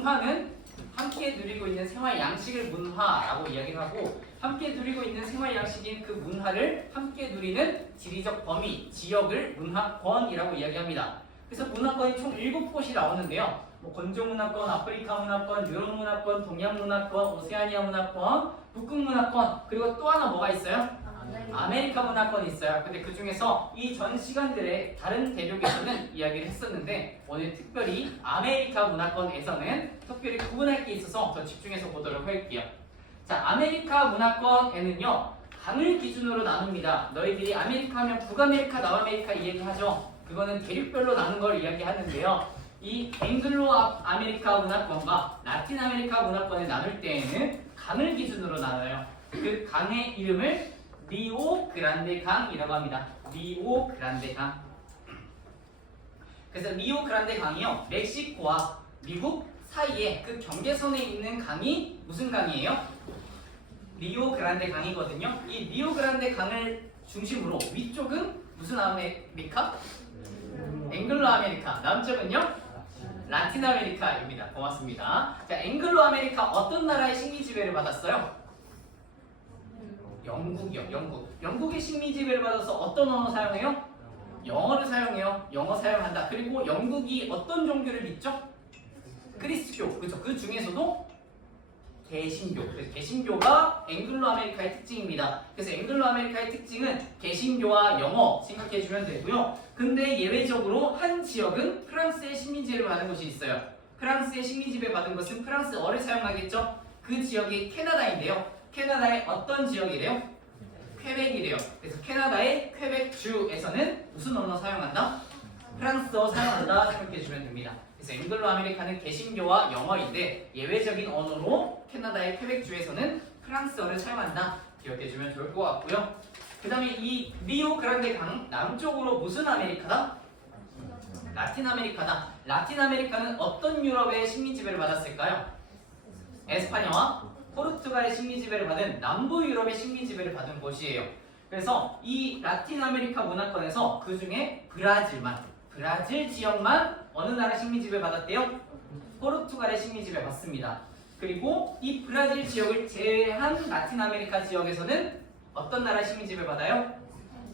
문화는 함께 누리고 있는 생활 양식을 문화라고 이야기하고 함께 누리고 있는 생활 양식인 그 문화를 함께 누리는 지리적 범위, 지역을 문화권이라고 이야기합니다. 그래서 문화권이 총 7곳이 나오는데요. 뭐 건조 문화권, 아프리카 문화권, 유럽 문화권, 동양 문화권, 오세아니아 문화권, 북극 문화권, 그리고 또 하나 뭐가 있어요? 아메리카 문화권이 있어요. 근데 그 중에서 이 전 시간들의 다른 대륙에서는 이야기를 했었는데 오늘 특별히 아메리카 문화권에서는 특별히 구분할 게 있어서 더 집중해서 보도록 할게요. 자, 아메리카 문화권에는요 강을 기준으로 나눕니다. 너희들이 아메리카 하면 북아메리카, 남아메리카 이 얘기하죠. 그거는 대륙별로 나눈 걸 이야기하는데요. 이 앵글로 아메리카 문화권과 라틴 아메리카 문화권을 나눌 때에는 강을 기준으로 나눠요. 그 강의 이름을 리오 그란데 강이라고 합니다. 리오 그란데 강. 그래서 리오 그란데 강이요 멕시코와 미국 사이에 그 경계선에 있는 강이 무슨 강이에요? 리오 그란데 강이거든요. 이 리오 그란데 강을 중심으로 위쪽은 무슨 아메리카? 앵글로 아메리카. 남쪽은요? 라틴 아메리카입니다. 고맙습니다. 자, 앵글로 아메리카 어떤 나라의 식민 지배를 받았어요? 영국이요. 영국의 식민 지배를 받아서 어떤 언어 사용해요? 영어를 사용해요. 영어 사용한다. 그리고 영국이 어떤 종교를 믿죠? 그리스교. 그렇죠. 그 중에서도 개신교. 그래서 개신교가 앵글로 아메리카의 특징입니다. 그래서 앵글로 아메리카의 특징은 개신교와 영어 생각해 주면 되고요. 근데 예외적으로 한 지역은 프랑스의 식민 지배를 받은 곳이 있어요. 프랑스의 식민 지배 받은 것은 프랑스어를 사용하겠죠. 그 지역이 캐나다인데요. 캐나다의 어떤 지역이래요? 퀘벡이래요. 그래서 캐나다의 퀘벡주에서는 무슨 언어 사용한다? 프랑스어 사용한다 생각해 주면 됩니다. 그래서 앵글로 아메리카는 개신교와 영어인데 예외적인 언어로 캐나다의 퀘벡주에서는 프랑스어를 사용한다. 기억해 주면 좋을 것 같고요. 그 다음에 이 리오 그란데 강 남쪽으로 무슨 아메리카다? 라틴 아메리카다. 라틴 아메리카는 어떤 유럽의 식민 지배를 받았을까요? 에스파냐와 포르투갈의 식민 지배를 받은 남부 유럽의 식민 지배를 받은 곳이에요. 그래서 이 라틴 아메리카 문화권에서 그 중에 브라질 지역만 어느 나라 식민 지배 받았대요? 포르투갈의 식민 지배 받습니다. 그리고 이 브라질 지역을 제외한 라틴 아메리카 지역에서는 어떤 나라 식민 지배 받아요?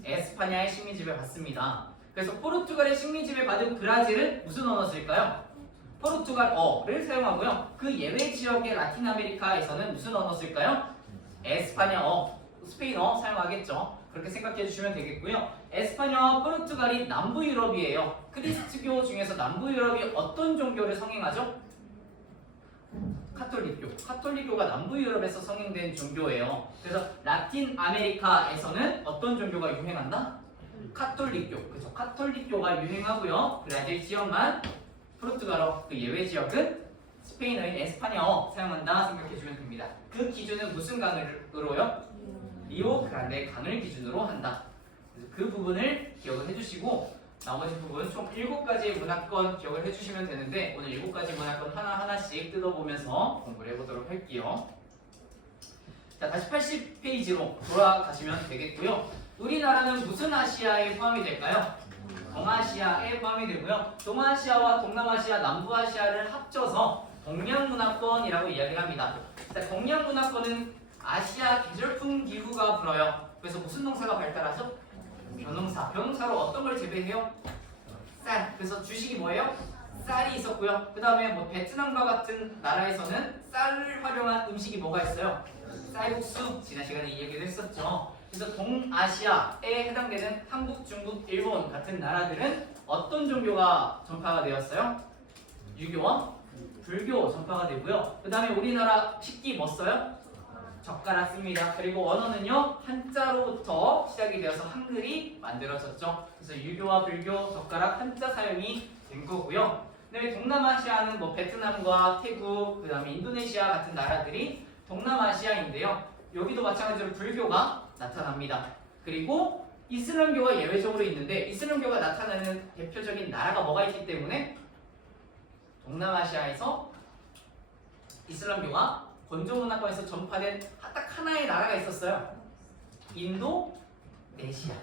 에스파냐의 식민 지배 받습니다. 그래서 포르투갈의 식민 지배 받은 브라질은 무슨 언어 쓸까요? 포르투갈어를 사용하고요. 그 예외 지역의 라틴 아메리카에서는 무슨 언어 쓸까요? 에스파냐어, 스페인어 사용하겠죠. 그렇게 생각해 주시면 되겠고요. 에스파냐와 포르투갈이 남부 유럽이에요. 크리스트교 중에서 남부 유럽이 어떤 종교를 성행하죠? 카톨릭교. 카톨릭교가 남부 유럽에서 성행된 종교예요. 그래서 라틴 아메리카에서는 어떤 종교가 유행한다? 카톨릭교. 그렇죠. 카톨릭교가 유행하고요. 브라질 지역만 포르투갈어, 그 예외 지역은 스페인어인 에스파냐어 사용한다 생각해주면 됩니다. 그 기준은 무슨 강으로요? 리오 그란데 강을 기준으로 한다. 그래서 그 부분을 기억을 해주시고 나머지 부분 총 7가지의 문화권 기억을 해주시면 되는데 오늘 7가지 문화권 하나하나씩 뜯어보면서 공부를 해보도록 할게요. 자, 다시 80페이지로 돌아가시면 되겠고요. 우리나라는 무슨 아시아에 포함이 될까요? 동아시아에 포함이 되고요. 동아시아와 동남아시아, 남부아시아를 합쳐서 동양문화권이라고 이야기를 합니다. 자, 동양문화권은 아시아 계절풍 기후가 불어요. 그래서 무슨 농사가 발달하죠? 벼농사. 벼농사로 어떤 걸 재배해요? 쌀. 그래서 주식이 뭐예요? 쌀이 있었고요. 그 다음에 뭐 베트남과 같은 나라에서는 쌀을 활용한 음식이 뭐가 있어요? 쌀국수. 지난 시간에 이 얘기를 했었죠. 그래서 동아시아에 해당되는 한국, 중국, 일본 같은 나라들은 어떤 종교가 전파가 되었어요? 유교와 불교 전파가 되고요. 그 다음에 우리나라 식기 뭐 써요? 젓가락 씁니다. 그리고 언어는요 한자로부터 시작이 되어서 한글이 만들어졌죠. 그래서 유교와 불교, 젓가락, 한자 사용이 된 거고요. 그다음에 동남아시아는 뭐 베트남과 태국, 그 다음에 인도네시아 같은 나라들이 동남아시아인데요. 여기도 마찬가지로 불교가 나타납니다. 그리고 이슬람교가 예외적으로 있는데 이슬람교가 나타나는 대표적인 나라가 뭐가 있기 때문에 동남아시아에서 이슬람교가 건조문화권에서 전파된 딱 하나의 나라가 있었어요. 인도네시아.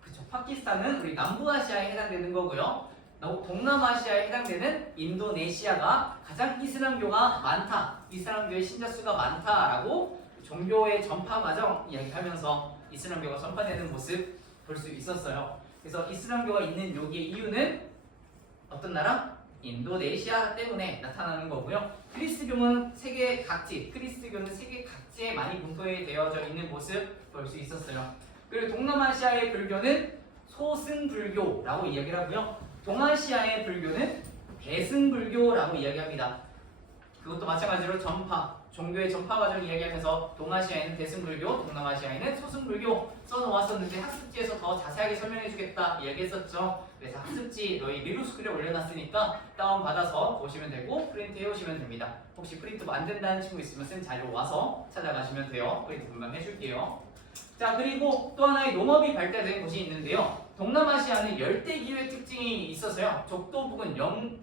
그렇죠. 파키스탄은 우리 남부아시아에 해당되는 거고요. 동남아시아에 해당되는 인도네시아가 가장 이슬람교가 많다, 이슬람교의 신자 수가 많다라고 종교의 전파 과정 이야기하면서 이슬람교가 전파되는 모습 볼 수 있었어요. 그래서 이슬람교가 있는 여기의 이유는 어떤 나라? 인도네시아 때문에 나타나는 거고요. 그리스교는 세계 각지, 그리스교는 세계 각지에 많이 분포되어져 있는 모습 볼 수 있었어요. 그리고 동남아시아의 불교는 소승불교라고 이야기를 하고요. 동아시아의 불교는 대승불교라고 이야기합니다. 그것도 마찬가지로 전파, 종교의 전파 과정 이야기하면서 동아시아에는 대승불교, 동남아시아에는 소승불교 써놓았었는데 학습지에서 더 자세하게 설명해주겠다 이야기했었죠. 그래서 학습지 너희 리뷰스쿨에 올려놨으니까 다운받아서 보시면 되고 프린트 해오시면 됩니다. 혹시 프린트 안 된다는 친구 있으면 쓴 자료 와서 찾아가시면 돼요. 프린트 금방 해줄게요. 자, 그리고 또 하나의 농업이 발달된 곳이 있는데요. 동남아시아는 열대기후의 특징이 있어서요. 적도 부근,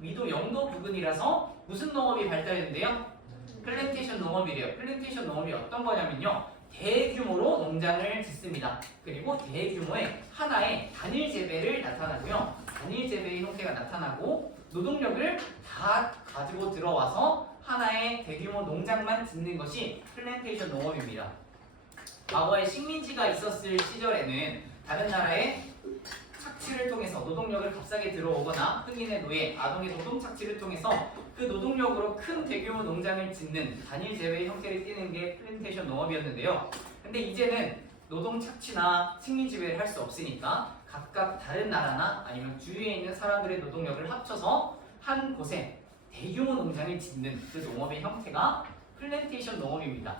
위도 0도 부근이라서 무슨 농업이 발달했는데요? 플랜테이션 농업이래요. 플랜테이션 농업이 어떤 거냐면요. 대규모로 농장을 짓습니다. 그리고 대규모의 하나의 단일 재배를 나타나고요. 단일 재배의 형태가 나타나고 노동력을 다 가지고 들어와서 하나의 대규모 농장만 짓는 것이 플랜테이션 농업입니다. 과거에 식민지가 있었을 시절에는 다른 나라의 착취를 통해서 노동력을 값싸게 들어오거나 흑인의 노예, 아동의 노동 착취를 통해서 그 노동력으로 큰 대규모 농장을 짓는 단일 재배의 형태를 띠는 게 플랜테이션 농업이었는데요. 근데 이제는 노동 착취나 식민 지배를 할 수 없으니까 각각 다른 나라나 아니면 주위에 있는 사람들의 노동력을 합쳐서 한 곳에 대규모 농장을 짓는 그 농업의 형태가 플랜테이션 농업입니다.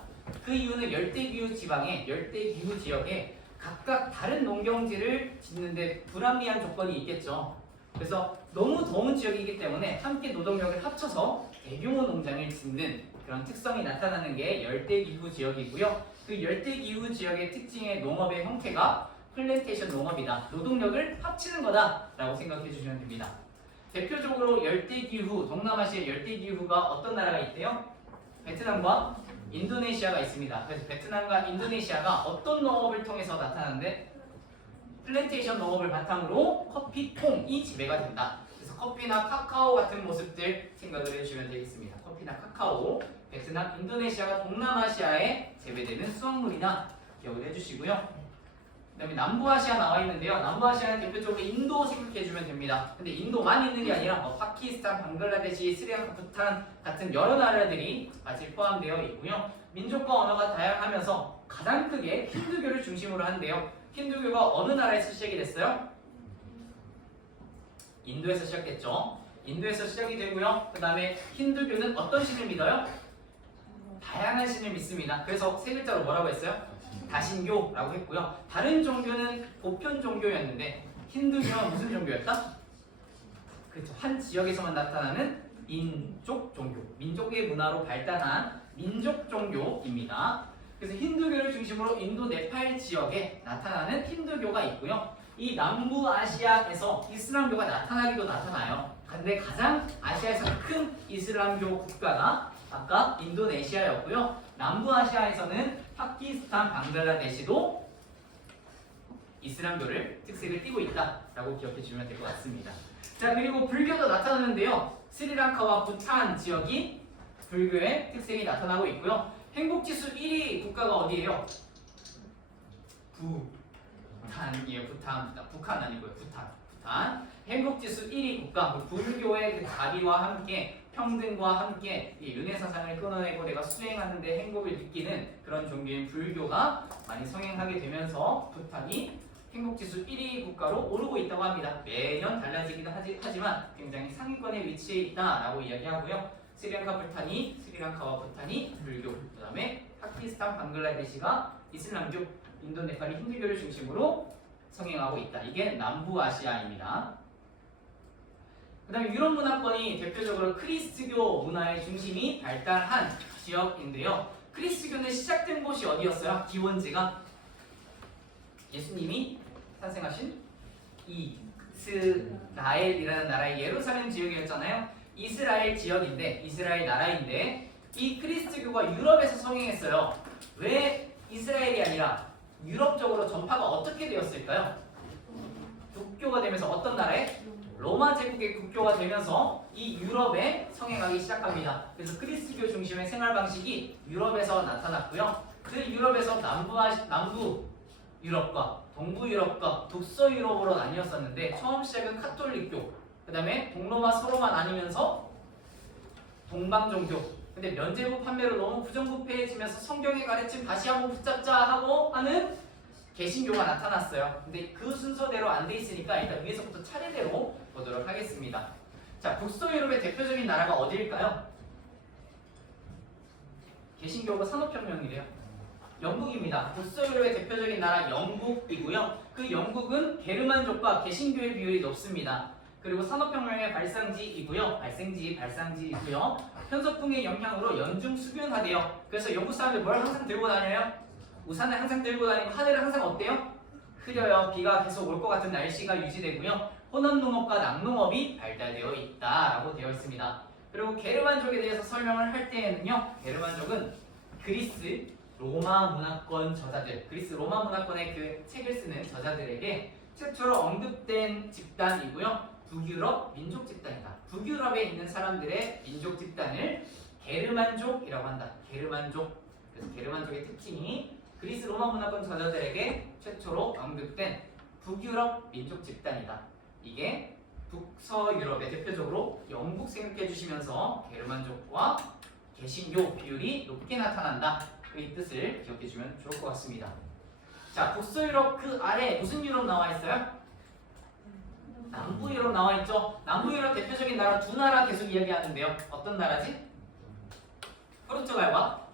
그 이유는 열대기후 지방에, 열대기후 지역에 각각 다른 농경지를 짓는데 불합리한 조건이 있겠죠. 그래서 너무 더운 지역이기 때문에 함께 노동력을 합쳐서 대규모 농장을 짓는 그런 특성이 나타나는 게 열대기후 지역이고요. 그 열대기후 지역의 특징의 농업의 형태가 플랜테이션 농업이다. 노동력을 합치는 거다라고 생각해 주시면 됩니다. 대표적으로 열대기후, 동남아시아 열대기후가 어떤 나라가 있대요? 베트남과 인도네시아가 있습니다. 그래서 베트남과 인도네시아가 어떤 농업을 통해서 나타나는데 플랜테이션 농업을 바탕으로 커피, 콩이 지배가 된다. 그래서 커피나 카카오 같은 모습들 생각을 해주시면 되겠습니다. 커피나 카카오, 베트남, 인도네시아가 동남아시아에 재배되는 수확물이나 기억을 해주시고요. 그 다음에 남부아시아 나와 있는데요. 남부아시아는 대표적으로 인도 생각해주면 됩니다. 근데 인도만 있는 게 아니라 파키스탄, 방글라데시, 스리랑카, 부탄 같은 여러 나라들이 같이 포함되어 있고요. 민족과 언어가 다양하면서 가장 크게 힌두교를 중심으로 한대요. 힌두교가 어느 나라에서 시작이 됐어요? 인도에서 시작됐죠. 인도에서 시작이 되고요. 그 다음에 힌두교는 어떤 신을 믿어요? 다양한 신을 믿습니다. 그래서 세 글자로 뭐라고 했어요? 다신교라고 했고요. 다른 종교는 보편 종교였는데 힌두교는 무슨 종교였다? 그렇죠. 한 지역에서만 나타나는 민족 종교, 민족의 문화로 발달한 민족 종교입니다. 그래서 힌두교를 중심으로 인도 네팔 지역에 나타나는 힌두교가 있고요. 이 남부아시아에서 이슬람교가 나타나기도 나타나요. 근데 가장 아시아에서 큰 이슬람교 국가가 아까 인도네시아였고요. 남부아시아에서는 파키스탄, 방글라데시도 이슬람교를 특색을 띠고 있다라고 기억해 주면 될 것 같습니다. 자, 그리고 불교도 나타나는데요. 스리랑카와 부탄 지역이 불교의 특색이 나타나고 있고요. 행복지수 1위 국가가 어디예요? 부탄이에요. 부탄입니다. 북한 아니고요. 부탄. 행복지수 1위 국가. 불교의 그 자비와 함께 평등과 함께 이 윤회 사상을 끊어내고 내가 수행하는데 행복을 느끼는 그런 종교인 불교가 많이 성행하게 되면서 부탄이 행복지수 1위 국가로 오르고 있다고 합니다. 매년 달라지기도 하지만 굉장히 상위권에 위치해 있다라고 이야기하고요. 스리랑카와 부탄이 불교, 그 다음에 파키스탄, 방글라데시가 이슬람교, 인도, 네팔이 힌두교를 중심으로 성행하고 있다. 이게 남부아시아입니다. 그 다음에 유럽 문화권이 대표적으로 크리스트교 문화의 중심이 발달한 지역인데요. 크리스트교는 시작된 곳이 어디였어요? 기원지가 예수님이 탄생하신 이스라엘이라는 나라의 예루살렘 지역이었잖아요. 이스라엘 지역인데, 이스라엘 나라인데 이 크리스트교가 유럽에서 성행했어요. 왜 이스라엘이 아니라 유럽 쪽으로 전파가 어떻게 되었을까요? 북교가 되면서 어떤 나라에? 로마 제국의 국교가 되면서 이 유럽에 성행하기 시작합니다. 그래서 그리스교 중심의 생활 방식이 유럽에서 나타났고요. 그 유럽에서 남부 유럽과 동부 유럽과 북서 유럽으로 나뉘었었는데 처음 시작은 카톨릭교, 그 다음에 동로마 서로만 나뉘면서 동방 종교. 근데 면제부 판매로 너무 부정부패해지면서 성경의 가르침 다시 한번 붙잡자 하고 하는 개신교가 나타났어요. 근데 그 순서대로 안 돼 있으니까 일단 위에서부터 차례대로 보도록 하겠습니다. 자, 북서 유럽의 대표적인 나라가 어디일까요? 개신교가 산업혁명이래요. 영국입니다. 북서 유럽의 대표적인 나라 영국이고요. 그 영국은 게르만족과 개신교의 비율이 높습니다. 그리고 산업혁명의 발생지이고요. 편서풍의 영향으로 연중수변하대요. 그래서 영국 사람들 뭘 항상 들고 다녀요? 우산을 항상 들고 다니고 하늘은 항상 어때요? 흐려요. 비가 계속 올 것 같은 날씨가 유지되고요. 혼합농업과 낙농업이 발달되어 있다라고 되어 있습니다. 그리고 게르만족에 대해서 설명을 할 때에는요. 게르만족은 그리스 로마 문화권의 그 책을 쓰는 저자들에게 최초로 언급된 집단이고요. 북유럽 민족 집단이다. 북유럽에 있는 사람들의 민족 집단을 게르만족이라고 한다. 게르만족. 그래서 게르만족의 특징이 그리스 로마 문화권 저자들에게 최초로 언급된 북유럽 민족 집단이다. 이게 북서 유럽의 대표적으로 영국 생각해 주시면서 게르만족과 개신교 비율이 높게 나타난다. 이 뜻을 기억해 주면 좋을 것 같습니다. 자, 북서 유럽 그 아래 무슨 유럽 나와 있어요? 남부 유럽 나와 있죠. 남부 유럽 대표적인 나라 두 나라 계속 이야기하는데요. 어떤 나라지? 포르투갈과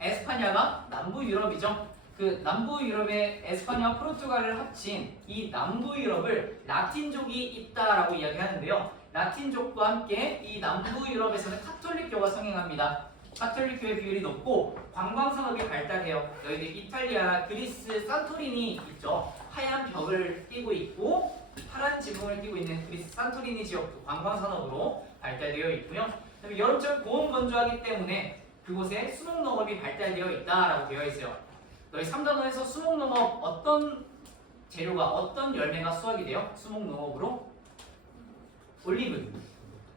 에스파냐가 남부 유럽이죠. 그 남부 유럽의 에스파냐와 포르투갈을 합친 이 남부 유럽을 라틴족이 있다라고 이야기하는데요. 라틴족과 함께 이 남부 유럽에서는 카톨릭교가 성행합니다. 카톨릭교의 비율이 높고 관광산업이 발달해요. 너희들 이탈리아나 그리스 산토리니 있죠. 하얀 벽을 띄고 있고 파란 지붕을 띄고 있는 그리스 산토리니 지역도 관광산업으로 발달되어 있고요. 그다음에 여름철 고온 건조하기 때문에 그곳에 수목농업이 발달되어 있다라고 되어 있어요. 너희 3단원에서 수목농업 어떤 재료가 어떤 열매가 수확이 돼요? 수목농업으로 올리브,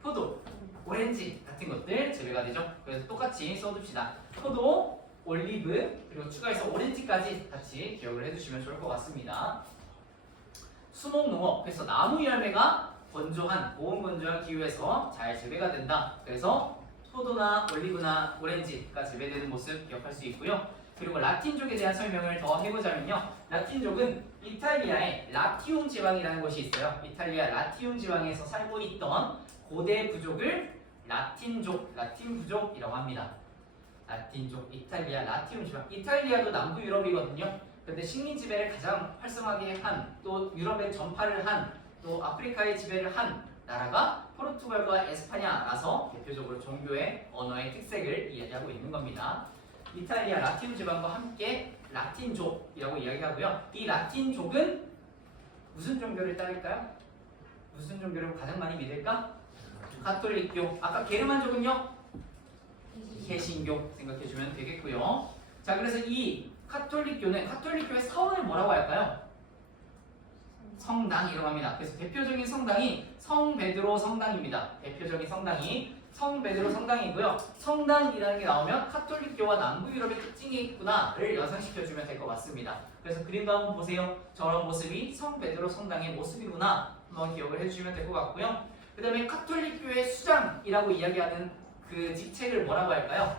포도, 오렌지 같은 것들 재배가 되죠. 그래서 똑같이 써둡시다. 포도, 올리브 그리고 추가해서 오렌지까지 같이 기억을 해주시면 좋을 것 같습니다. 수목농업, 그래서 나무 열매가 건조한 고온 건조한 기후에서 잘 재배가 된다. 그래서 포도나 올리브나 오렌지가 재배되는 모습 기억할 수 있고요. 그리고 라틴족에 대한 설명을 더 해보자면요. 라틴족은 이탈리아의 라티움 지방이라는 곳이 있어요. 이탈리아 라티움 지방에서 살고 있던 고대 부족을 라틴 부족이라고 합니다. 라틴족, 이탈리아 라티움 지방. 이탈리아도 남부 유럽이거든요. 근데 식민 지배를 가장 활성하게 한, 또 유럽에 전파를 한, 또 아프리카에 지배를 한 나라가 포르투갈과 에스파냐라서 대표적으로 종교의 언어의 특색을 이야기하고 있는 겁니다. 이탈리아 라틴 지방과 함께 라틴족이라고 이야기하고요. 이 라틴족은 무슨 종교를 따를까요? 무슨 종교를 가장 많이 믿을까? 가톨릭교. 아까 게르만족은요? 개신교 생각해주면 되겠고요. 자, 그래서 이 카톨릭교의 사원을 뭐라고 할까요? 성당이라고 합니다. 그래서 대표적인 성당이 성베드로 성당입니다. 대표적인 성당이 성베드로 성당이고요. 성당이라는 게 나오면 카톨릭교와 남부 유럽의 특징이 있구나를 연상시켜주면 될 것 같습니다. 그래서 그림도 한번 보세요. 저런 모습이 성베드로 성당의 모습이구나 한번 기억을 해주시면 될 것 같고요. 그 다음에 카톨릭교의 수장이라고 이야기하는 그 직책을 뭐라고 할까요?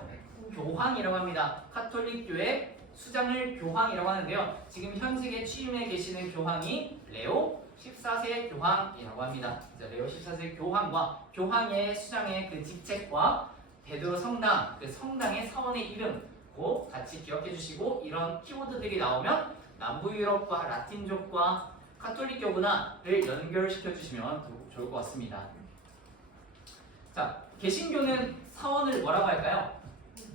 교황이라고 합니다. 카톨릭교의 수장을 교황이라고 하는데요. 지금 현직에 취임해 계시는 교황이 레오 14세 교황이라고 합니다. 레오 14세 교황과 교황의 수장의 그 직책과 베드로 성당, 그 성당의 사원의 이름 꼭 같이 기억해 주시고 이런 키워드들이 나오면 남부 유럽과 라틴족과 카톨릭교구나를 연결시켜 주시면 좋을 것 같습니다. 자, 개신교는 사원을 뭐라고 할까요?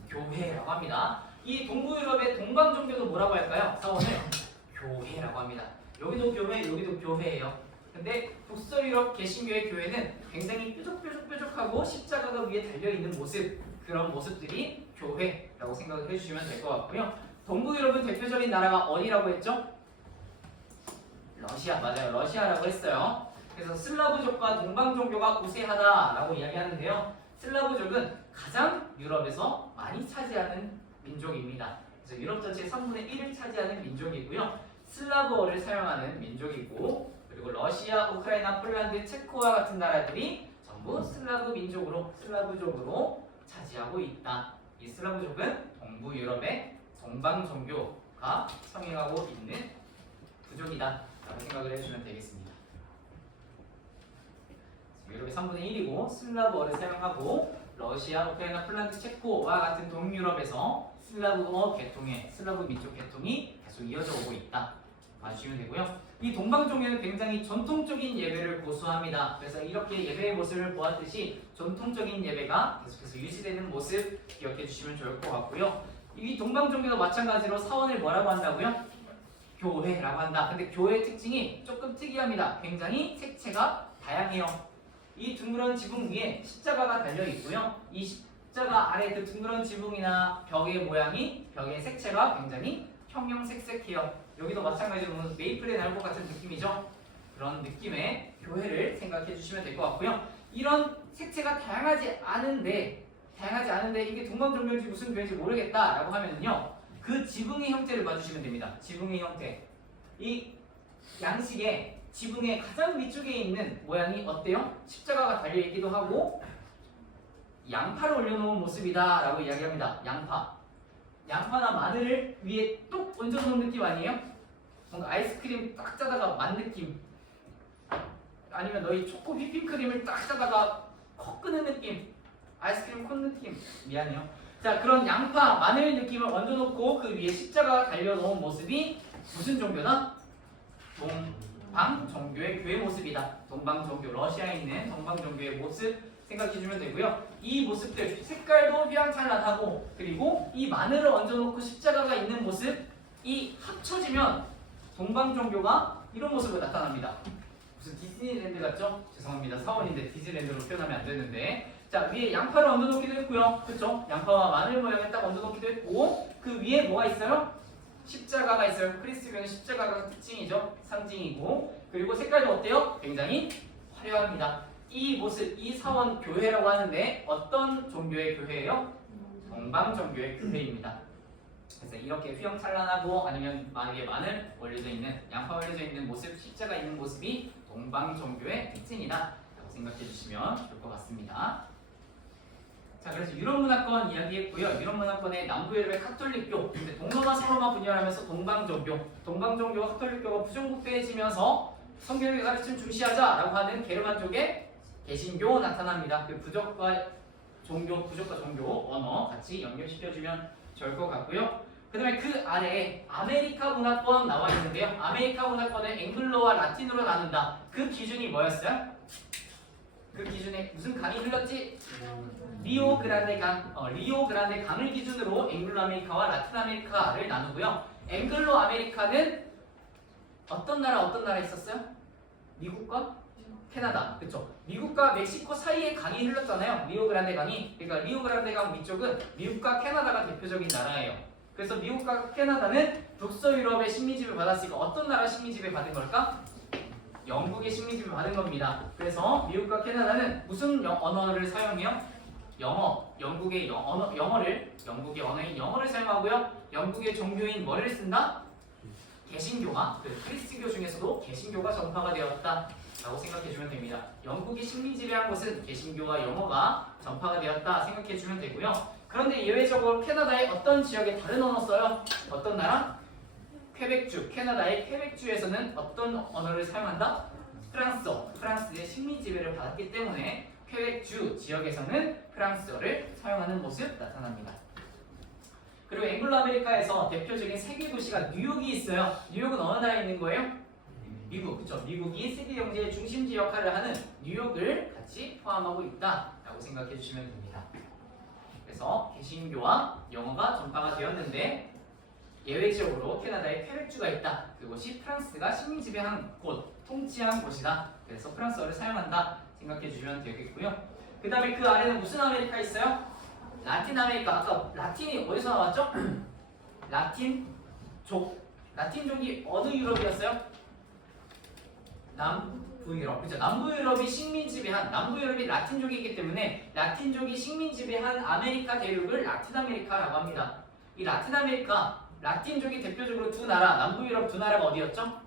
교회라고 합니다. 이 동부 유럽의 동방 종교도 뭐라고 할까요? 사원을 교회라고 합니다. 여기도 교회, 여기도 교회예요. 근데 북서 유럽 개신교의 교회는 굉장히 뾰족하고 십자가가 위에 달려 있는 모습, 그런 모습들이 교회라고 생각을 해주시면 될 것 같고요. 동부 유럽은 대표적인 나라가 어디라고 했죠? 러시아, 맞아요. 러시아라고 했어요. 그래서 슬라브족과 동방 종교가 우세하다라고 이야기하는데요. 슬라브족은 가장 유럽에서 많이 차지하는 민족입니다. 그래서 유럽 전체의 3분의 1을 차지하는 민족이고요. 슬라브어를 사용하는 민족이고, 그리고 러시아, 우크라이나, 폴란드, 체코와 같은 나라들이 전부 슬라브 민족으로, 슬라브족으로 차지하고 있다. 이 슬라브족은 동부 유럽의 동방 종교가 성행하고 있는 부족이다 라고 생각을 해주시면 되겠습니다. 유럽의 3분의 1이고 슬라브어를 사용하고 러시아, 우크라이나, 폴란드, 체코와 같은 동유럽에서 슬라브어 계통의 슬라브 민족 계통이 계속 이어져 오고 있다 봐주시면 되고요. 이 동방 종교는 굉장히 전통적인 예배를 고수합니다. 그래서 이렇게 예배의 모습을 보았듯이 전통적인 예배가 계속해서 유지되는 모습 기억해 주시면 좋을 것 같고요. 이 동방 종교도 마찬가지로 사원을 뭐라고 한다고요? 교회라고 한다. 근데 교회의 특징이 조금 특이합니다. 굉장히 색채가 다양해요. 이 둥그런 지붕 위에 십자가가 달려 있고요. 이 십자가 아래 그 둥그런 지붕이나 벽의 모양이 벽의 색채가 굉장히 형형색색해요. 여기도 마찬가지로 메이플에 나올 것 같은 느낌이죠. 그런 느낌의 교회를 생각해 주시면 될 것 같고요. 이런 색채가 다양하지 않은데 이게 동방 종교인지 무슨 교회인지 모르겠다라고 하면요, 그 지붕의 형태를 봐주시면 됩니다. 지붕의 형태. 이 양식의 지붕의 가장 위쪽에 있는 모양이 어때요? 십자가가 달려있기도 하고 양파를 올려놓은 모습이다 라고 이야기합니다. 양파나 마늘을 위에 뚝 얹어놓은 느낌 아니에요? 뭔가 아이스크림 딱 짜다가 만 느낌, 아니면 너희 초코 휘핑크림을 딱 짜다가 콕 끄는 느낌, 아이스크림 콘 느낌. 미안해요. 자, 그런 양파, 마늘 느낌을 얹어놓고 그 위에 십자가가 달려놓은 모습이 무슨 종교다? 동방 종교의 교회 모습이다. 동방 종교, 러시아에 있는 동방 종교의 모습 생각해 주면 되고요. 이 모습들 색깔도 휘황찬란하고, 그리고 이 마늘을 얹어놓고 십자가가 있는 모습이 합쳐지면 동방 종교가 이런 모습으로 나타납니다. 무슨 디즈니랜드 같죠? 죄송합니다. 사원인데 디즈니랜드로 표현하면 안 되는데, 자, 위에 양파를 얹어놓기도 했고요. 그렇죠? 양파와 마늘 모양을 딱 얹어놓기도 했고, 그 위에 뭐가 있어요? 십자가가 있어요. 크리스교는 십자가가 특징이죠. 상징이고, 그리고 색깔도 어때요? 굉장히 화려합니다. 이 모습, 이 사원 교회라고 하는데 어떤 종교의 교회예요? 동방 종교의 교회입니다. 그래서 이렇게 휘황찬란하고, 아니면 만약에 마늘 올려져 있는, 양파 올려져 있는 모습, 십자가 있는 모습이 동방 종교의 특징이다 라고 생각해 주시면 좋을 것 같습니다. 자, 그래서 유럽 문화권 이야기했고요. 유럽 문화권의 남부 유럽의 카톨릭교, 근데 동로마 서로마 분열하면서 동방 종교와 카톨릭교가 부정부패해지면서 성경의 가르침 중시하자라고 하는 게르만족의 개신교 나타납니다. 그 부족과 종교 언어 같이 연결시켜주면 좋을 것 같고요. 그 다음에 그 아래에 아메리카 문화권 나와 있는데요. 아메리카 문화권을 앵글로와 라틴으로 나눈다. 그 기준이 뭐였어요? 그 기준에 무슨 강이 흘렀지? 리오그란데 강을 기준으로 앵글로 아메리카와 라틴 아메리카를 나누고요. 앵글로 아메리카는 어떤 나라 있었어요? 미국과 캐나다, 그렇죠? 미국과 멕시코 사이에 강이 흘렀잖아요. 리오그란데 강이. 그러니까 리오그란데 강 위쪽은 미국과 캐나다가 대표적인 나라예요. 그래서 미국과 캐나다는 북서유럽의 식민지를 받았으니까 어떤 나라 식민지를 받은 걸까? 영국의 식민지를 받은 겁니다. 그래서 미국과 캐나다는 무슨 언어를 사용해요? 영국의 언어인 영어를 사용하고요. 영국의 종교인 뭐를 쓴다? 개신교가, 크리스트교 중에서도 개신교가 전파가 되었다 라고 생각해 주면 됩니다. 영국이 식민 지배한 곳은 개신교와 영어가 전파가 되었다 생각해 주면 되고요. 그런데 예외적으로 캐나다의 어떤 지역에 다른 언어 써요? 어떤 나라? 퀘벡주. 캐나다의 퀘벡주에서는 어떤 언어를 사용한다? 프랑스어. 프랑스의 식민 지배를 받았기 때문에 퀘벡주 지역에서는 프랑스어를 사용하는 모습 나타납니다. 그리고 앵글로 아메리카에서 대표적인 세계 도시가 뉴욕이 있어요. 뉴욕은 어느 나라에 있는 거예요? 미국, 그렇죠? 미국이 세계 경제의 중심지 역할을 하는 뉴욕을 같이 포함하고 있다라고 생각해 주시면 됩니다. 그래서 개신교와 영어가 전파가 되었는데 예외적으로 캐나다에 퀘벡주가 있다. 그곳이 프랑스가 식민 지배한 곳, 통치한 곳이다. 그래서 프랑스어를 사용한다 생각해 주시면 되겠고요. 그 다음에 그 아래는 무슨 아메리카 있어요? 라틴 아메리카. 아까 라틴이 어디서 나왔죠? 라틴족이 어느 유럽이었어요? 북유럽. 그죠? 남부 유럽이 식민 지배한 남부 유럽이 라틴족이기 때문에 라틴족이 식민 지배한 아메리카 대륙을 라틴 아메리카라고 합니다. 이 라틴 아메리카 라틴족이 대표적으로 두 나라 남부 유럽 두 나라가 어디였죠?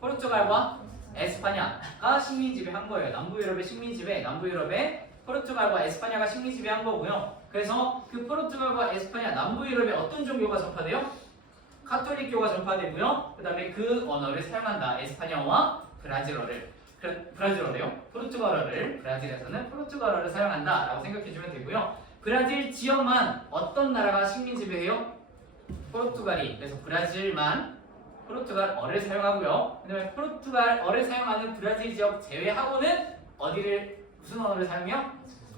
포르투갈과 에스파냐가 식민 지배한 거예요. 남부 유럽의 식민 지배, 남부 유럽의 포르투갈과 에스파냐가 식민 지배한 거고요. 그래서 그 포르투갈과 에스파냐 남부 유럽에 어떤 종교가 전파돼요? 카톨릭교가 전파되고요. 그 다음에 그 언어를 사용한다. 에스파냐어와 브라질어래요. 포르투갈어를 브라질에서는 포르투갈어를 사용한다 라고 생각해주면 되고요. 브라질 지역만 어떤 나라가 식민 지배해요? 포르투갈이. 그래서 브라질만 포르투갈어를 사용하고요. 그 다음에 포르투갈어를 사용하는 브라질 지역 제외하고는 어디를 무슨 언어를 사용해요?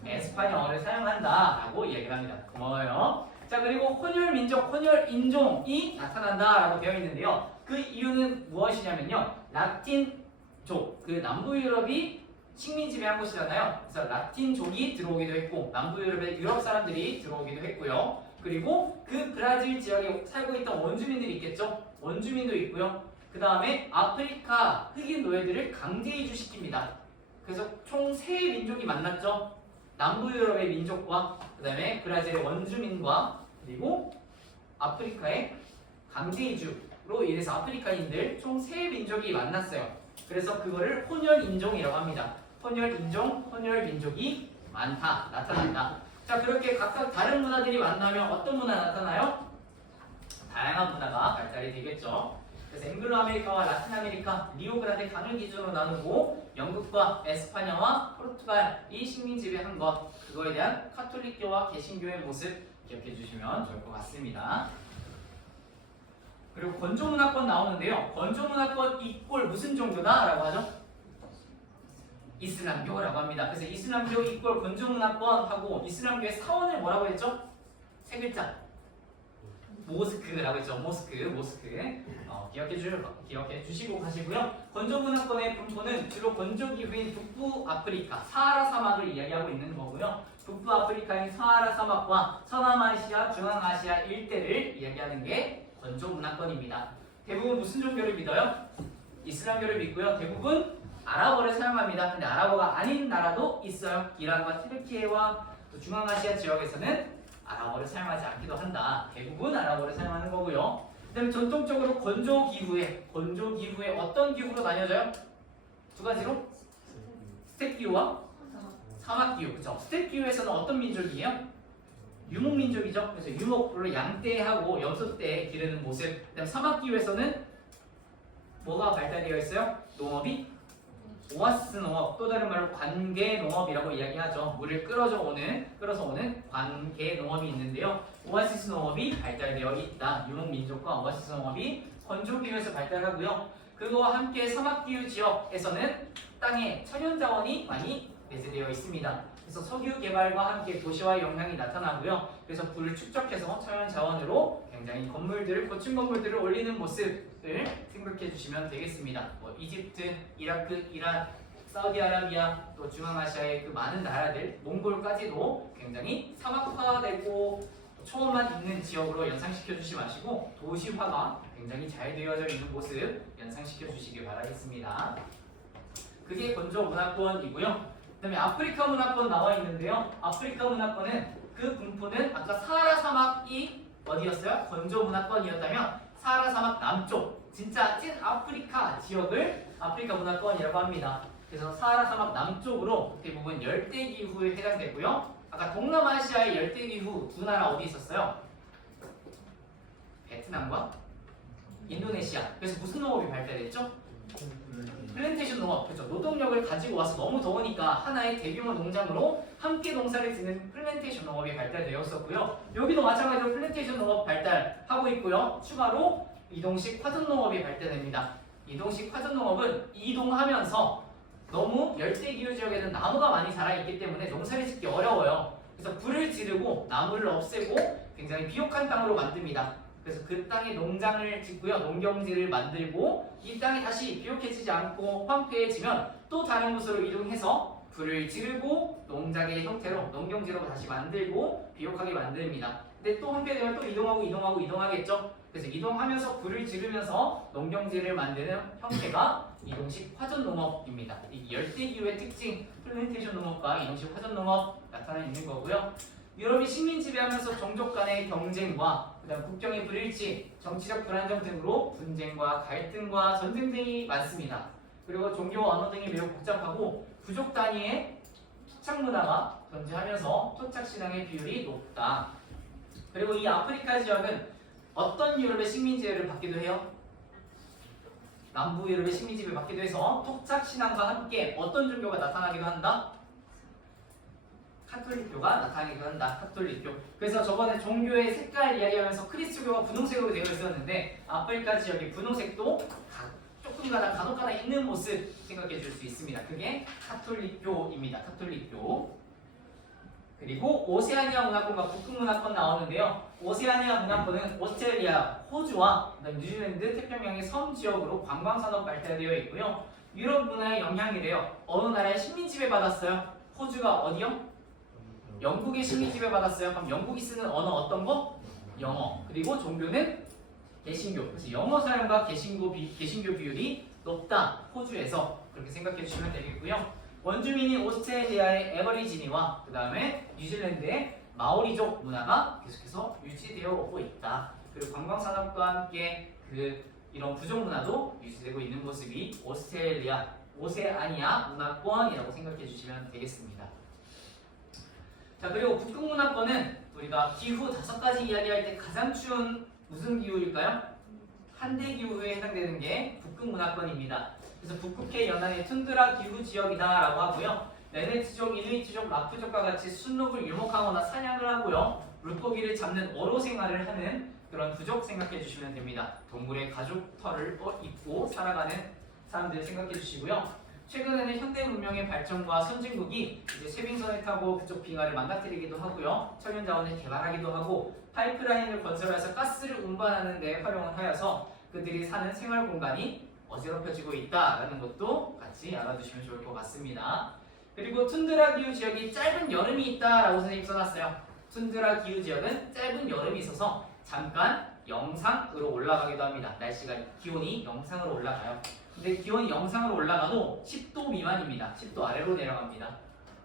에스파냐어를 사용한다 라고 이야기를 합니다. 고마워요. 자, 그리고 혼혈민족, 혼혈인종이 나타난다 라고 되어 있는데요. 그 이유는 무엇이냐면요. 라틴족, 그 남부 유럽이 식민 지배한 곳이잖아요. 그래서 라틴족이 들어오기도 했고 남부 유럽의 유럽 사람들이 들어오기도 했고요. 그리고 그 브라질 지역에 살고 있던 원주민들이 있겠죠. 원주민도 있고요. 그 다음에 아프리카 흑인 노예들을 강제 이주시킵니다. 그래서 총 3 민족이 만났죠. 남부 유럽의 민족과 그 다음에 브라질의 원주민과 그리고 아프리카의 강제 이주로 인해서 아프리카인들 총 3 민족이 만났어요. 그래서 그거를 혼혈인종이라고 합니다. 혼혈인종, 혼혈민족이 많다, 나타난다. 자, 그렇게 각각 다른 문화들이 만나면 어떤 문화 나타나요? 다양한 문화가 발달이 되겠죠. 그래서 앵글로 아메리카와 라틴 아메리카, 리오그란데 강을 기준으로 나누고 영국과 에스파냐와 포르투갈이 식민 지배한 것, 그거에 대한 카톨릭교와 개신교의 모습 기억해 주시면 좋을 것 같습니다. 그리고 건조문화권 나오는데요. 건조문화권 이꼴 무슨 종교다? 라고 하죠? 이슬람교라고 합니다. 그래서 이슬람교 이꼴 건조문화권 하고 이슬람교의 사원을 뭐라고 했죠? 3글자. 모스크라고 했죠. 모스크. 기억해 주시고 가시고요. 건조문화권의 분포는 주로 건조기후인 북부 아프리카, 사하라 사막을 이야기하고 있는 거고요. 북부 아프리카인 사하라 사막과 서남아시아, 중앙아시아 일대를 이야기하는 게 건조문화권입니다. 대부분 무슨 종교를 믿어요? 이슬람교를 믿고요. 대부분 아랍어를 사용합니다. 근데 아랍어가 아닌 나라도 있어요. 이란과 티르키예와 또 중앙아시아 지역에서는 아랍어를 사용하지 않기도 한다. 대부분 아랍어를 사용하는 거고요. 그 다음에 전통적으로 건조기후에 어떤 기후로 나뉘어져요? 2가지로? 스텝기후와 사막기후. 그죠? 스텝기후에서는 어떤 민족이에요? 유목민족이죠. 그래서 유목으로 양떼하고 염소떼 기르는 모습. 그 다음 사막기후에서는 뭐가 발달되어 있어요? 농업이 오아시스 농업, 또 다른 말로 관계 농업이라고 이야기하죠. 물을 끌어서 오는 관계 농업이 있는데요. 오아시스 농업이 발달되어 있다. 유목민족과 오아시스 농업이 건조기후에서 발달하고요. 그거와 함께 사막기후 지역에서는 땅에 천연자원이 많이 배제되어 있습니다. 그래서 석유 개발과 함께 도시화의 영향이 나타나고요. 그래서 불을 축적해서 천연자원으로 굉장히 고층 건물들을 올리는 모습을 생각해 주시면 되겠습니다. 이집트, 이라크, 이란, 사우디아라비아, 또 중앙아시아의 그 많은 나라들, 몽골까지도 굉장히 사막화되고 초원만 있는 지역으로 연상시켜 주시 마시고 도시화가 굉장히 잘 되어져 있는 모습 연상시켜 주시길 바라겠습니다. 그게 건조 문화권이고요. 그 다음에 아프리카 문화권 나와 있는데요. 아프리카 문화권은 그 분포는 아까 사하라 사막이 어디였어요? 건조 문화권이었다면 사하라 사막 남쪽, 진짜 찐 아프리카 지역을 아프리카 문화권이라고 합니다. 그래서 사하라 사막 남쪽으로 대부분 열대기후에 해당되고요. 아까 동남아시아의 열대기후 2 나라 어디 있었어요? 베트남과 인도네시아. 그래서 무슨 농업이 발달했죠? 플랜테이션 농업. 그렇죠. 노동력을 가지고 와서 너무 더우니까 하나의 대규모 농장으로 함께 농사를 짓는 플랜테이션 농업이 발달되었었고요. 여기도 마찬가지로 플랜테이션 농업 발달하고 있고요. 추가로 이동식 화전 농업이 발달됩니다. 이동식 화전 농업은 이동하면서 너무 열대기후 지역에는 나무가 많이 자라있기 때문에 농사를 짓기 어려워요. 그래서 불을 지르고 나무를 없애고 굉장히 비옥한 땅으로 만듭니다. 그래서 그 땅에 농장을 짓고요. 농경지를 만들고 이 땅이 다시 비옥해지지 않고 황폐해지면 또 다른 곳으로 이동해서 불을 지르고 농작의 형태로 농경지로 다시 만들고 비옥하게 만듭니다. 근데 또 황폐되면 또 이동하겠죠. 그래서 이동하면서 불을 지르면서 농경지를 만드는 형태가 이동식 화전 농업입니다. 이 열대기후의 특징, 플랜테이션 농업과 이동식 화전 농업 나타나 있는 거고요. 유럽이 식민 지배하면서 종족 간의 경쟁과 그다음 국경의 불일치, 정치적 불안정 등으로 분쟁과 갈등과 전쟁 등이 많습니다. 그리고 종교, 언어 등이 매우 복잡하고 부족 단위의 토착 문화가 존재하면서 토착 신앙의 비율이 높다. 그리고 이 아프리카 지역은 어떤 유럽의 식민 지배를 받기도 해요? 남부 유럽의 식민 지배를 받기도 해서 토착 신앙과 함께 어떤 종교가 나타나기도 한다? 카톨릭교가 나타나기도 한다. 카톨릭교. 그래서 저번에 종교의 색깔 이야기하면서 크리스교가 분홍색으로 되어 있었는데 아프리카 지역의 분홍색도 조금가다 간혹가다 있는 모습 생각해 줄 수 있습니다. 그게 카톨릭교입니다. 카톨릭교. 그리고 오세아니아 문화권과 북극 문화권 나오는데요. 오세아니아 문화권은 오스트레일리아, 호주와 뉴질랜드, 태평양의 섬 지역으로 관광 산업 발달되어 있고요. 유럽 문화의 영향이래요. 어느 나라에 식민 지배 받았어요? 호주가 어디요? 영국의 식민 지배 받았어요. 그럼 영국이 쓰는 언어 어떤 거? 영어. 그리고 종교는 개신교. 그래서 영어 사용과 개신교 비율이 높다. 호주에서 그렇게 생각해 주시면 되겠고요. 원주민이 오스트레일리아의 에버리지니와 그 다음에 뉴질랜드의 마오리족 문화가 계속해서 유지되어 오고 있다. 그리고 관광 산업과 함께 이런 부족 문화도 유지되고 있는 모습이 오스트레일리아, 오세아니아 문화권이라고 생각해 주시면 되겠습니다. 자, 그리고 북극 문화권은 우리가 기후 5가지 이야기할 때 가장 추운 무슨 기후일까요? 한대 기후에 해당되는 게 북극 문화권입니다. 그래서 북극해 연안의 툰드라 기후 지역이다라고 하고요. 레네츠족, 이누이트족, 라프족과 같이 순록을 유목하거나 사냥을 하고요. 물고기를 잡는 어로 생활을 하는 그런 부족 생각해 주시면 됩니다. 동물의 가죽 털을 입고 살아가는 사람들 생각해 주시고요. 최근에는 현대 문명의 발전과 선진국이 이제 쇄빙선을 타고 그쪽 빙하를 망가뜨리기도 하고요. 천연 자원을 개발하기도 하고 파이프라인을 건설해서 가스를 운반하는 데 활용을 하여서 그들이 사는 생활 공간이 어지럽혀지고 있다라는 것도 같이 알아두시면 좋을 것 같습니다. 그리고 툰드라 기후 지역이 짧은 여름이 있다라고 선생님 써놨어요. 툰드라 기후 지역은 짧은 여름이 있어서 잠깐 영상으로 올라가기도 합니다. 날씨가 기온이 영상으로 올라가요. 근데 기온이 영상으로 올라가도 10도 미만입니다. 10도 아래로 내려갑니다.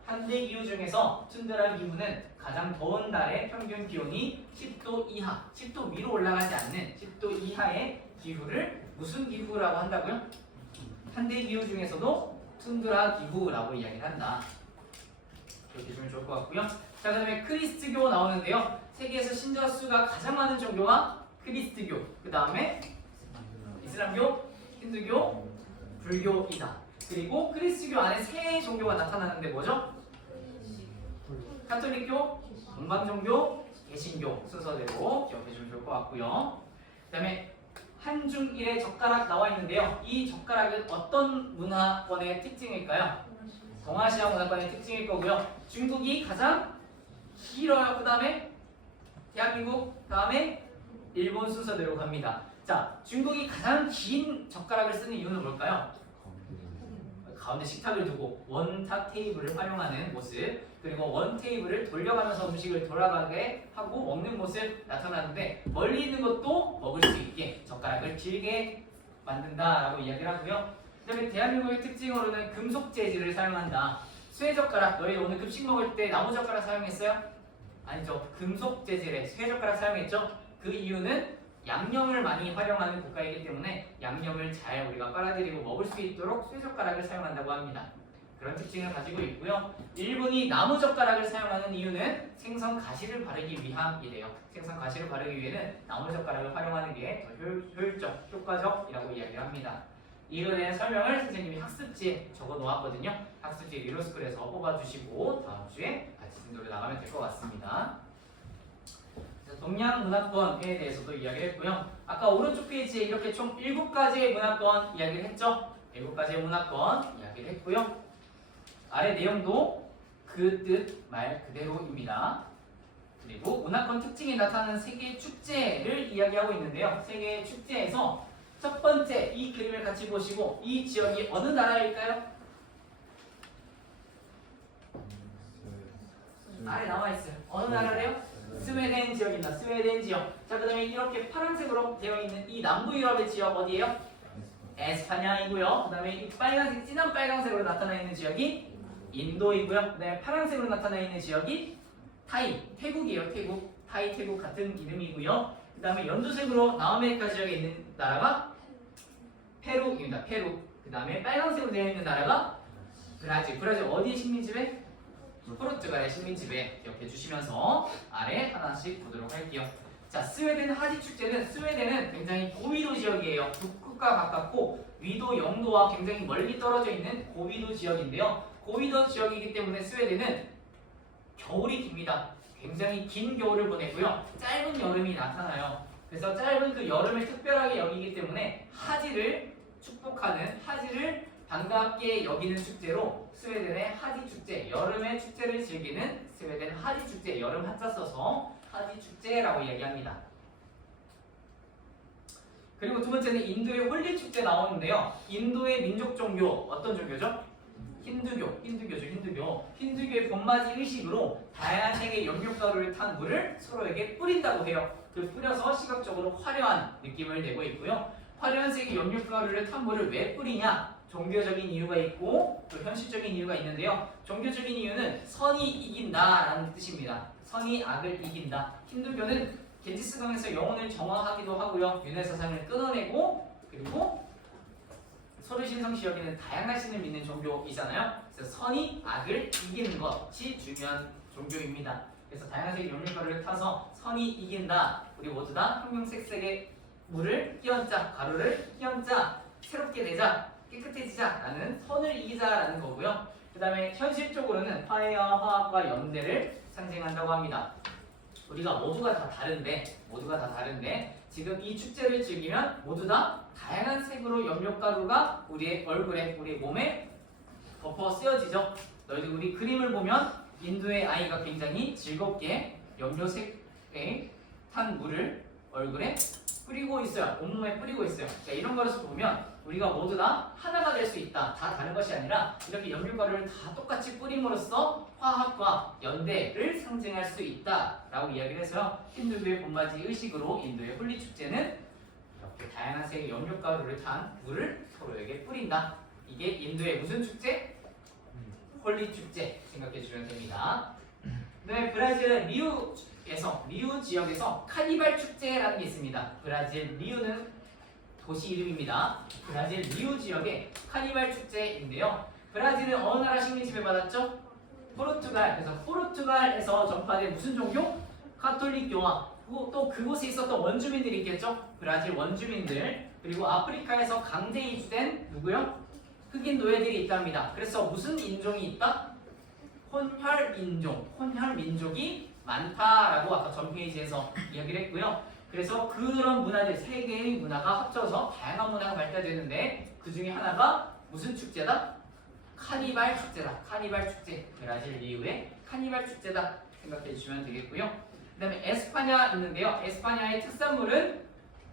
한대 기후 중에서 툰드라 기후는 가장 더운 달의 평균 기온이 10도 이하, 10도 위로 올라가지 않는 10도 이하의 기후를 무슨 기후라고 한다고요? 한대 기후 중에서도 툰드라 기후라고 이야기를 한다. 그렇게 주면 좋을 것 같고요. 자, 그 다음에 크리스트교 나오는데요. 세계에서 신자 수가 가장 많은 종교가 크리스트교, 그 다음에 이슬람교, 힌두교, 불교이다. 그리고 크리스트교 안에 세 종교가 나타나는데 뭐죠? 카톨릭교, 동방종교, 개신교 순서대로 기억해주면 좋을 것 같고요. 그 다음에 한중일의 젓가락 나와 있는데요. 이 젓가락은 어떤 문화권의 특징일까요? 동아시아 문화권의 특징일 거고요. 중국이 가장 길어요. 그 다음에 대한민국, 그 다음에 일본 순서대로 갑니다. 자, 중국이 가장 긴 젓가락을 쓰는 이유는 뭘까요? 가운데 식탁을 두고 원탁 테이블을 활용하는 모습, 그리고 원 테이블을 돌려가면서 음식을 돌아가게 하고 먹는 모습 나타나는데 멀리 있는 것도 먹을 수 있게 젓가락을 길게 만든다라고 이야기를 하고요. 그 다음에 대한민국의 특징으로는 금속 재질을 사용한다. 쇠젓가락, 너희 오늘 급식 먹을 때 나무젓가락 사용했어요? 아니죠. 금속 재질의 쇠젓가락 사용했죠? 그 이유는 양념을 많이 활용하는 국가이기 때문에 양념을 잘 우리가 빨아들이고 먹을 수 있도록 쇠젓가락을 사용한다고 합니다. 그런 특징을 가지고 있고요. 일본이 나무젓가락을 사용하는 이유는 생선 가시를 바르기 위함이래요. 생선 가시를 바르기 위해는 나무젓가락을 활용하는 게 더 효율적, 효과적이라고 이야기를 합니다. 이거에 대한 설명을 선생님이 학습지에 적어 놓았거든요. 학습지 리로스쿨에서 뽑아주시고 다음 주에 같이 진도를 나가면 될 것 같습니다. 동양 문화권에 대해서도 이야기를 했고요. 아까 오른쪽 페이지에 이렇게 총 7가지의 문화권 이야기를 했죠. 7가지의 문화권 이야기를 했고요. 아래 내용도 그 뜻 말 그대로입니다. 그리고 문화권 특징이 나타나는 세계 축제를 이야기하고 있는데요. 세계 축제에서 첫 번째 이 그림을 같이 보시고 이 지역이 어느 나라일까요? 아래 나와 있어요. 어느 나라래요? 스웨덴 지역입니다. 스웨덴 지역. 자, 그 다음에 이렇게 파란색으로 되어 있는 이 남부 유럽의 지역 어디예요? 에스파냐이고요. 그 다음에 이 빨간색, 진한 빨간색으로 나타나 있는 지역이 인도이고요. 그 다음에 파란색으로 나타나 있는 지역이 타이, 태국이에요. 태국, 타이, 태국 같은 이름이고요. 그 다음에 연두색으로 남아메리카 지역에 있는 나라가 페루입니다. 페루. 그 다음에 빨간색으로 되어 있는 나라가 브라질. 브라질 어디의 식민지배? 포르투갈의 식민지배. 기억해 주시면서 아래 하나씩 보도록 할게요. 자, 스웨덴 하지 축제는 스웨덴은 굉장히 고위도 지역이에요. 북극과 가깝고 위도 0도와 굉장히 멀리 떨어져 있는 고위도 지역인데요. 고위도 지역이기 때문에 스웨덴은 겨울이 깁니다. 굉장히 긴 겨울을 보내고요. 짧은 여름이 나타나요. 그래서 짧은 그 여름을 특별하게 여기기 때문에 하지를 축복하는, 하지를 반갑게 여기는 축제로 스웨덴의 하지 축제, 여름의 축제를 즐기는 스웨덴 하지 축제, 여름 한자 써서 하지 축제라고 이야기합니다. 그리고 두 번째는 인도의 홀리 축제 나오는데요. 인도의 민족 종교 어떤 종교죠? 힌두교, 힌두교죠, 힌두교. 힌두교의 봄맞이 의식으로 다양한 색의 연육가루를 탄 물을 서로에게 뿌린다고 해요. 그 뿌려서 시각적으로 화려한 느낌을 내고 있고요. 화려한 색의 연육가루를 탄 물을 왜 뿌리냐? 종교적인 이유가 있고 또 현실적인 이유가 있는데요. 종교적인 이유는 선이 이긴다라는 뜻입니다. 선이 악을 이긴다. 힌두교는 겐지스강에서 영혼을 정화하기도 하고요. 윤회 사상을 끊어내고 그리고 서로 신성시 여기는 다양한 신을 믿는 종교이잖아요. 그래서 선이 악을 이기는 것이 중요한 종교입니다. 그래서 다양한 색의 연육가루를 타서 선이 이긴다. 우리 모두 다 형형색색의 물을 끼얹자, 가루를 끼얹자, 새롭게 되자, 깨끗해지자라는 선을 이기자라는 거고요. 그 다음에 현실적으로는 화해와 화합과 연대를 상징한다고 합니다. 우리가 모두가 다 다른데 지금 이 축제를 즐기면 모두 다 다양한 색으로 염료가루가 우리의 얼굴에, 우리 몸에 덮어 쓰여지죠. 너희들 우리 그림을 보면 인도의 아이가 굉장히 즐겁게 염료색에 탄 물을 얼굴에 뿌리고 있어요. 온몸에 뿌리고 있어요. 자, 이런 거에서 보면 우리가 모두 다 하나가 될 수 있다. 다 다른 것이 아니라 이렇게 염료가루를 다 똑같이 뿌림으로써 화합과 연대를 상징할 수 있다라고 이야기를 해서요. 힌두교의 봄맞이 의식으로 인도의 홀리 축제는 이렇게 다양한 색의 염료가루를 탄 물을 서로에게 뿌린다. 이게 인도의 무슨 축제? 홀리 축제 생각해 주시면 됩니다. 네, 브라질 리우 지역에서 카니발 축제라는 게 있습니다. 브라질 리우는 도시 이름입니다. 브라질 리우 지역의 카니발 축제인데요. 브라질은 어느 나라 식민지배 받았죠? 포르투갈. 그래서 포르투갈에서 전파된 무슨 종교? 카톨릭교와 또 그곳에 있었던 원주민들이 있겠죠? 브라질 원주민들. 그리고 아프리카에서 강제 이주된 누구요? 흑인 노예들이 있답니다. 그래서 무슨 인종이 있다? 혼혈인종, 혼혈민족이 많다라고 아까 전 페이지에서 이야기를 했고요. 그래서 그런 문화들, 세 개의 문화가 합쳐서 다양한 문화가 발달되는데 그 중에 하나가 무슨 축제다? 카니발 축제다. 카니발 축제. 브라질 리우의 카니발 축제다 생각해 주시면 되겠고요. 그 다음에 에스파냐 있는데요. 에스파냐의 특산물은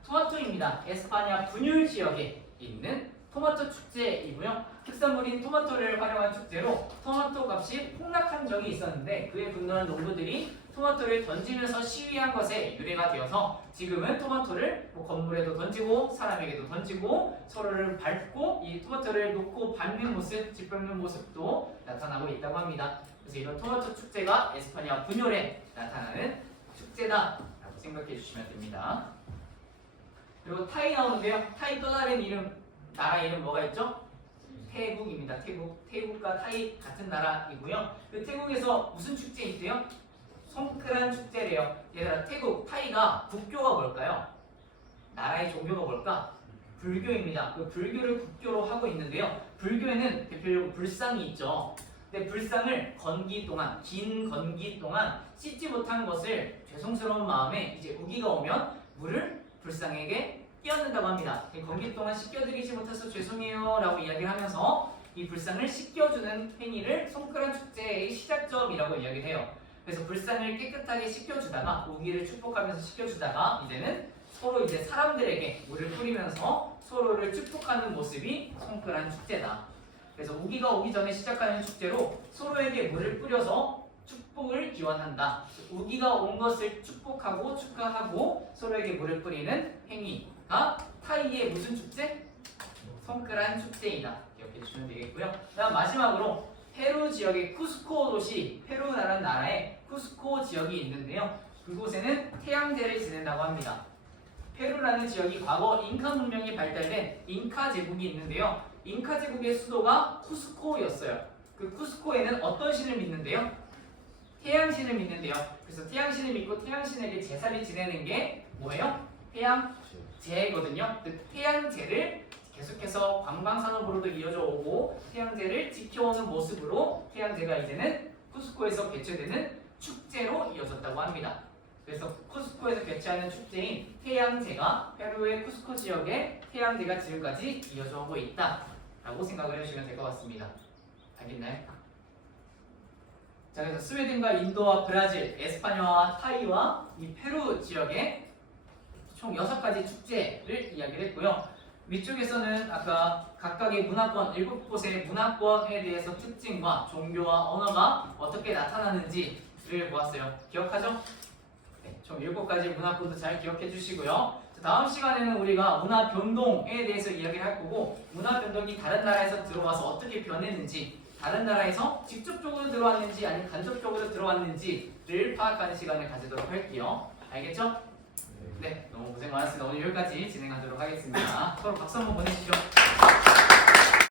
토마토입니다. 에스파냐 분율 지역에 있는 토마토 축제이고요. 특산물인 토마토를 활용한 축제로 토마토 값이 폭락한 적이 있었는데 그에 분노한 농부들이 토마토를 던지면서 시위한 것에 유래가 되어서 지금은 토마토를 건물에도 던지고 사람에게도 던지고 서로를 밟고 이 토마토를 놓고 밟는 모습, 짓밟는 모습도 나타나고 있다고 합니다. 그래서 이런 토마토 축제가 에스파냐 분열에 나타나는 축제다라고 생각해 주시면 됩니다. 그리고 타이 나오는데요. 타이 또 다른 이름, 나라 이름 뭐가 있죠? 태국입니다. 태국과 타이 같은 나라이고요. 그 태국에서 무슨 축제 있대요? 송크란 축제래요. 얘들아, 태국, 타이가 국교가 뭘까요? 나라의 종교가 뭘까? 불교입니다. 그 불교를 국교로 하고 있는데요. 불교에는 대표적으로 불상이 있죠. 근데 불상을 건기 동안, 긴 건기 동안 씻지 못한 것을 죄송스러운 마음에 이제 우기가 오면 물을 불상에게 끼얹는다고 합니다. 건기 동안 씻겨드리지 못해서 죄송해요 라고 이야기를 하면서 이 불상을 씻겨주는 행위를 송크란 축제의 시작점이라고 이야기를 해요. 그래서 불상을 깨끗하게 씻겨주다가 우기를 축복하면서 씻겨주다가 이제는 서로 이제 사람들에게 물을 뿌리면서 서로를 축복하는 모습이 송크란 축제다. 그래서 우기가 오기 전에 시작하는 축제로 서로에게 물을 뿌려서 축복을 기원한다. 우기가 온 것을 축복하고 축하하고 서로에게 물을 뿌리는 행위가 타이의 무슨 축제? 손끄란 축제이다. 기억해 주시면 되겠고요. 그다음 마지막으로 페루 지역의 쿠스코 도시, 페루라는 나라에 쿠스코 지역이 있는데요. 그곳에는 태양제를 지낸다고 합니다. 페루라는 지역이 과거 잉카 문명이 발달된 잉카 제국이 있는데요. 잉카 제국의 수도가 쿠스코였어요. 그 쿠스코에는 어떤 신을 믿는데요? 태양신을 믿는데요. 그래서 태양신을 믿고 태양신에게 제사를 지내는 게 뭐예요? 태양제거든요. 그 태양제를 계속해서 관광산업으로도 이어져 오고 태양제를 지켜오는 모습으로 태양제가 이제는 쿠스코에서 개최되는 축제로 이어졌다고 합니다. 그래서 쿠스코에서 개최하는 축제인 태양제가 페루의 쿠스코 지역에 태양제가 지금까지 이어져 오고 있다라고 생각을 해주시면 될 것 같습니다. 알겠나요? 자, 그래서 스웨덴과 인도와 브라질, 에스파냐와 타이와 이 페루 지역에 총 6가지 축제를 이야기를 했고요. 위쪽에서는 아까 각각의 문화권, 7곳의 문화권에 대해서 특징과 종교와 언어가 어떻게 나타나는지를 보았어요. 기억하죠? 네, 총 7가지 문화권도 잘 기억해 주시고요. 다음 시간에는 우리가 문화 변동에 대해서 이야기를 할 거고, 문화 변동이 다른 나라에서 들어와서 어떻게 변했는지, 다른 나라에서 직접적으로 들어왔는지 아니면 간접적으로 들어왔는지를 파악하는 시간을 가지도록 할게요. 알겠죠? 네, 너무 고생 많았습니다. 오늘 여기까지 진행하도록 하겠습니다. 서로 박수 한번 보내주시죠.